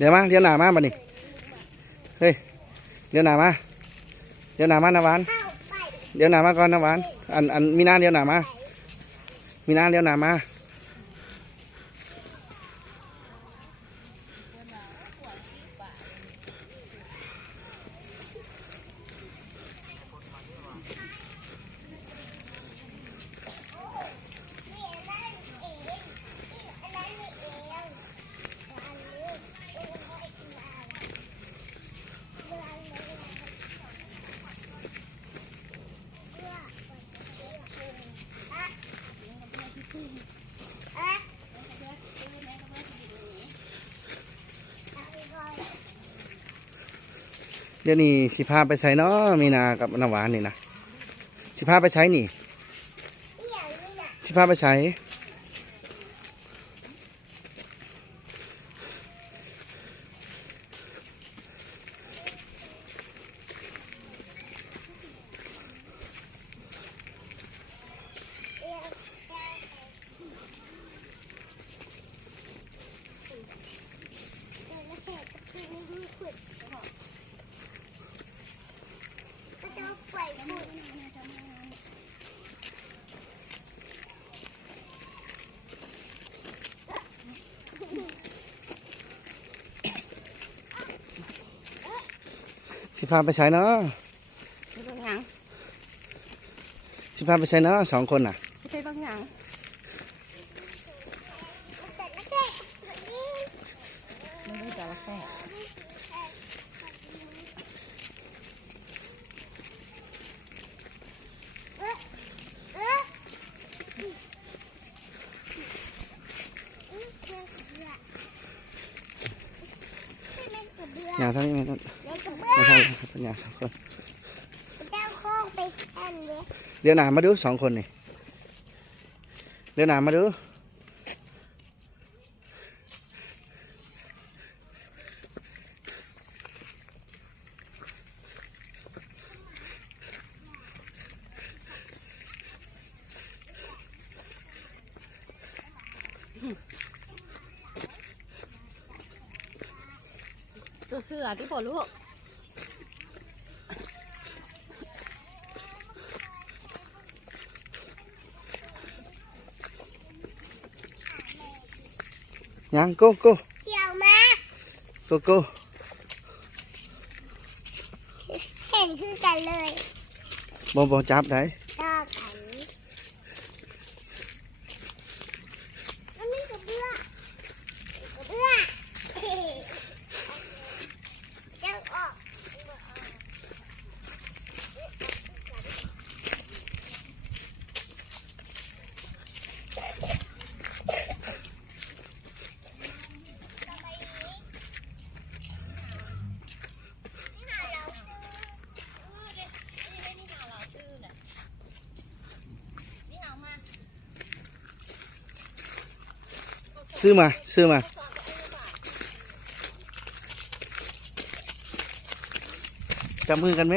เดี๋ยวมาเดี๋ยวหนามาบัดนี้เฮ้ยเดี๋ยวหนามาเดี๋ยวหนามาน้ำหวานเดี๋ยวหนามาก่อนน้ำหวานอันมีน้าเดี๋ยวหนามามีน้าเดี๋ยวหนามาเดี๋ยวนี้สิพาไปใช้เนาะมีนากับน้ำหวานนี่นะสิพาไปใช้นี่สิพาไปใช้สิพาไปใช้เนาะสิพาไปใช้เนาะสองคนน่ะสิไปบางอย่างมันไม่จะละแค่อย่าทั้งนี้อย่าทั้งอย่าสองคนเดี๋ยวหนามาดูสองคนนี่เดี๋ยวหนามาดูตัวเสือที่ปวดลูกยังโก้โก้เขียวมาโก้โก้เห็นคือกันเลยบอจับได้ต่อกันอันนี้กระเบื้องยังออกซื้อมาจับมือกันไหม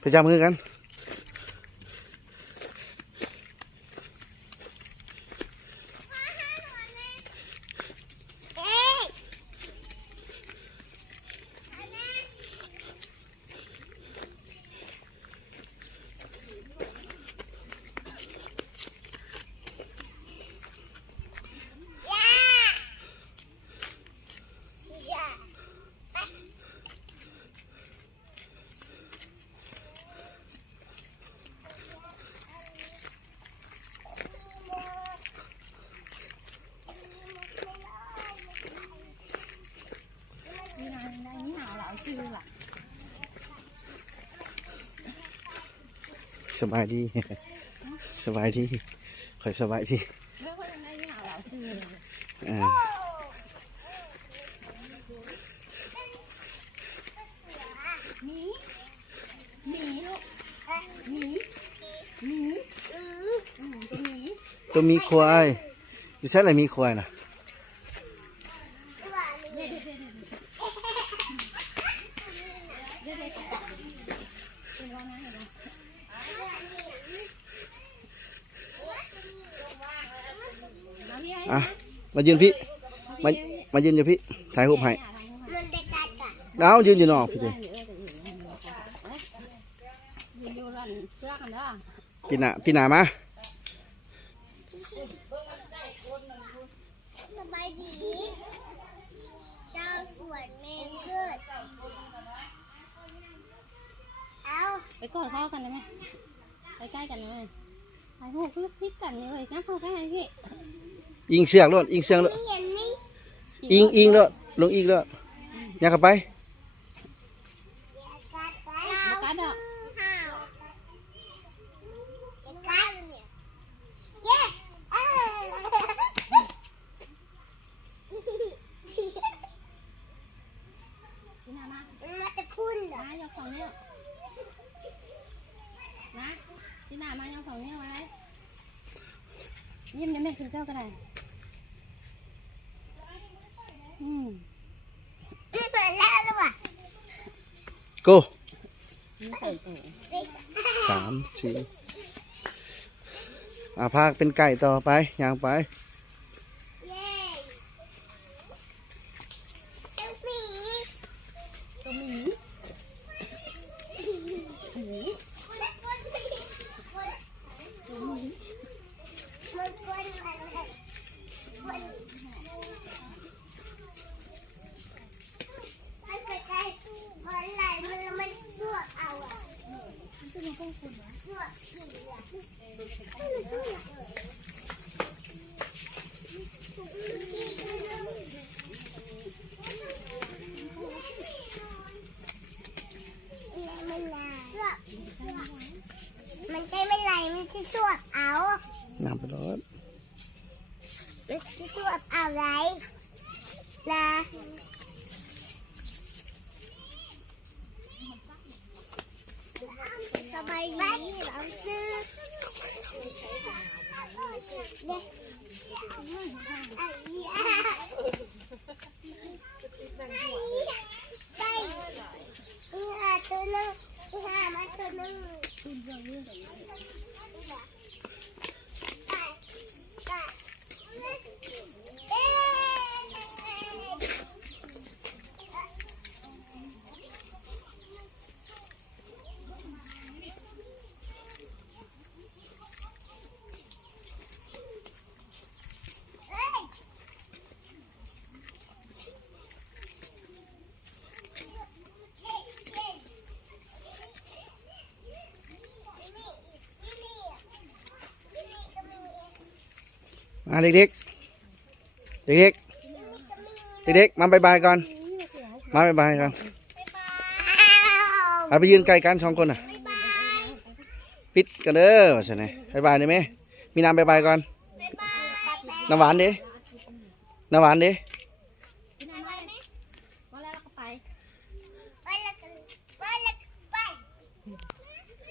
ไปจับมือกันสบายดีสบายดีคอยสบายดีหมีลูกหมี ตัวมีควายอยู่ใช่อะไรมีควายนะอ่ะมายืนพี่มายืนอยู่พี่ถ่ายรูปให้ มันจะกัดอ่ะ เอายืนอยู่นอกพี่ดิ อยู่ร้านเสื้อกันเด้อ พี่หนามา สบายดีเจ้าสวนเมงเกิดเอา ไปกอดข้าวกันได้ไหมไปใกล้กันได้ไหมถ่ายรูปพลิกกันเลยนะเข้าใกล้พี่ ยิงเสือกรถยิงเสือกรถ ไม่เห็นนี่ อิงรถลงอิงรถอยากเข้าไป กัดเราคือห่าวกัดเนี่ยเย้เออ พี่นามา มันจะพุ่นเหรอ มายกสองนิ้วนะพี่นามายกสองนิ้วไว้ยิ้มได้ไหมคือเจ้าก็ได้อืม เปิดแล้วหรือเปล่า กู นี่ใส่ตัว 3 4พาเป็นไก่ต่อไปย่างไป เย้เจ้าหมี ตัวหมี มันกวนมันกวนมันกวนมันไปไกลมันไหลมันสวดเอาอ่ะสวดผีอ่ะมันใช่ไม่ไหลมันจะสวดเอา ย่างไปรถ มันจะสวดเอาไรนะสบายดีเราซื้อเนี่ยไปหาตัวนึงหามาตัวนึงเด็กๆเด็กๆเด็กๆมาบายบายก่อนมาบายบายก่อนเอาไปยืนใกล้กัน2 คนน่ะปิดกันเด้อใช่ไหมบายบายได้ไหมมีน้ำบายบายก่อนน้ำหวานดิน้ำหวานดิ